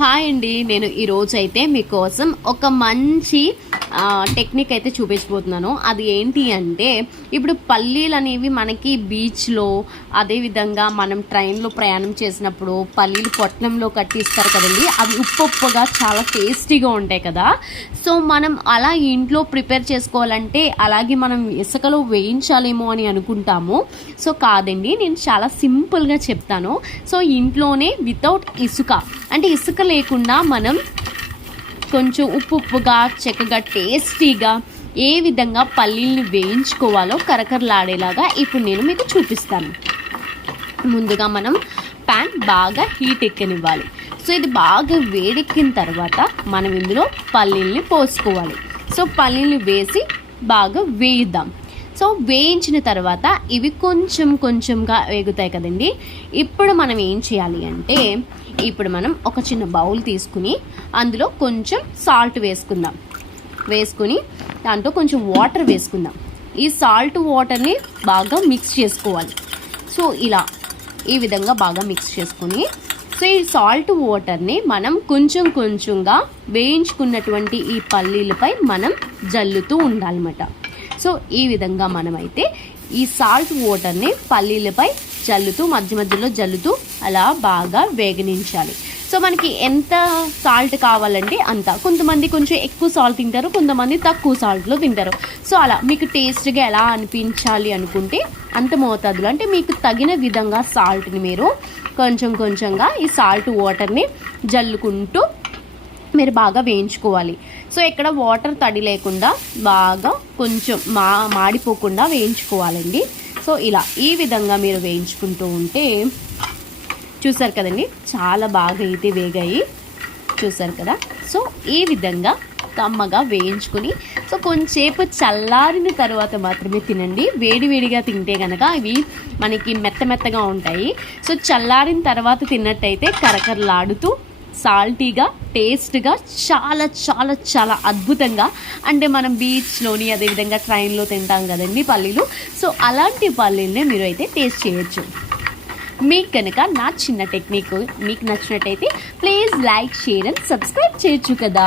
Hi అండి, నేను ఈరోజు అయితే మీకోసం ఒక మంచి టెక్నిక్ అయితే చూపించబోతున్నాను. అది ఏంటి అంటే, ఇప్పుడు పల్లీలు అనేవి మనకి బీచ్లో, అదేవిధంగా మనం ట్రైన్లో ప్రయాణం చేసినప్పుడు పల్లీలు పొట్లంలో కట్టిస్తారు కదండి. అవి ఉప్పుగా చాలా టేస్టీగా ఉంటాయి కదా. సో మనం అలా ఇంట్లో ప్రిపేర్ చేసుకోవాలంటే అలాగే మనం ఇసుకలో వేయించాలేమో అని అనుకుంటాము. సో కాదండి, నేను చాలా సింపుల్గా చెప్తాను. సో ఇంట్లోనే వితౌట్ ఇసుక, అంటే ఇసుక లేకుండా మనం కొంచెం ఉప్పుగా చక్కగా టేస్టీగా ఏ విధంగా పల్లీల్ని వేయించుకోవాలో కరకరలాడేలాగా ఇప్పుడు నేను మీకు చూపిస్తాను. ముందుగా మనం ప్యాన్ బాగా హీట్ ఎక్కనివ్వాలి. సో ఇది బాగా వేడెక్కిన తర్వాత మనం ఇందులో పల్లీల్ని పోసుకోవాలి. సో పల్లీల్ని వేసి బాగా వేయిద్దాం. సో వేయించిన తర్వాత ఇవి కొంచెంగా వేగుతాయి కదండి. ఇప్పుడు మనం ఏం చేయాలి అంటే, ఇప్పుడు మనం ఒక చిన్న బౌల్ తీసుకుని అందులో కొంచెం సాల్ట్ వేసుకుని దాంట్లో కొంచెం వాటర్ వేసుకుందాం. ఈ సాల్ట్ వాటర్ని బాగా మిక్స్ చేసుకోవాలి. సో ఇలా ఈ విధంగా బాగా మిక్స్ చేసుకుని, సో ఈ సాల్ట్ వాటర్ని మనం కొంచెంగా వేయించుకున్నటువంటి ఈ పల్లీలపై మనం జల్లుతూ ఉండాలన్నమాట. సో ఈ విధంగా మనమైతే ఈ సాల్ట్ వాటర్ని పల్లీలపై మధ్యలో జల్లుతూ అలా బాగా వేగనించాలి. సో మనకి ఎంత సాల్ట్ కావాలంటే అంత. కొంతమంది కొంచెం ఎక్కువ సాల్ట్ తింటారు, కొంతమంది తక్కువ సాల్ట్లో తింటారు. సో అలా మీకు టేస్ట్గా ఎలా అనిపించాలి అనుకుంటే అంత మోతాదులో, అంటే మీకు తగిన విధంగా సాల్ట్ని మీరు కొంచెంగా ఈ సాల్ట్ వాటర్ని జల్లుకుంటూ మీరు బాగా వేయించుకోవాలి. సో ఇక్కడ వాటర్ తడి లేకుండా బాగా కొంచెం మాడిపోకుండా వేయించుకోవాలండి. సో ఇలా ఈ విధంగా మీరు వేయించుకుంటూ ఉంటే, చూసారు కదండి, చాలా బాగా అయితే వేగాయి, చూసారు కదా. సో ఈ విధంగా కమ్మగా వేయించుకుని, సో కొంచెంసేపు చల్లారిన తర్వాత మాత్రమే తినండి. వేడిగా తింటే కనుక ఇవి మనకి మెత్తగా ఉంటాయి. సో చల్లారిన తర్వాత తిన్నట్టయితే కరకరలాడుతూ సాల్టీగా టేస్ట్గా చాలా అద్భుతంగా, అంటే మనం బీచ్లోని అదేవిధంగా ట్రైన్లో తింటాం కదండి పల్లీలు. సో అలాంటి పల్లీలనే మీరు అయితే టేస్ట్ చేయొచ్చు. మీకు కనుక నా చిన్న టెక్నిక్ మీకు నచ్చినట్టయితే please like, share and subscribe చేయొచ్చు కదా.